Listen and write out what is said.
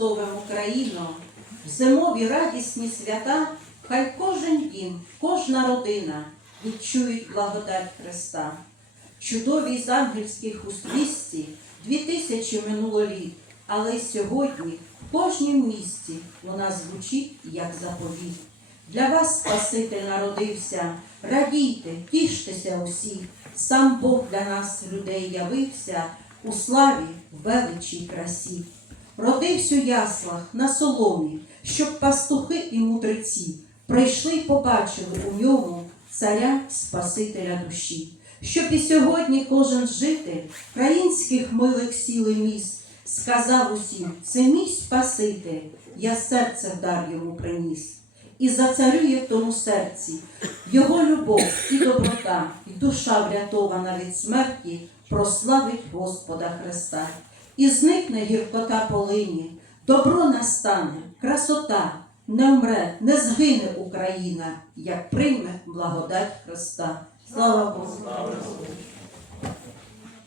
Україно, в зимові радісні свята, хай кожен дім, кожна родина відчують благодать Христа. Чудові з ангельських узвісті дві тисячі минуло літ, але сьогодні в кожнім місті вона звучить як заповіт. Для вас Спаситель народився, радійте, тіштеся усі, сам Бог для нас, людей, явився у славі, величі й красі. Родився у яслах на соломі, щоб пастухи і мудреці прийшли й побачили у ньому царя Спасителя душі. Щоб і сьогодні кожен житель країнських милих сіл і міст сказав усім, це мій Спаситель, я серце в дар йому приніс. І зацарює в тому серці його любов і доброта, і душа врятована від смерті, прославить Господа Христа. І зникне гіркота полині, добро настане, красота, не вмре, не згине Україна, як прийме благодать Христа. Слава Богу!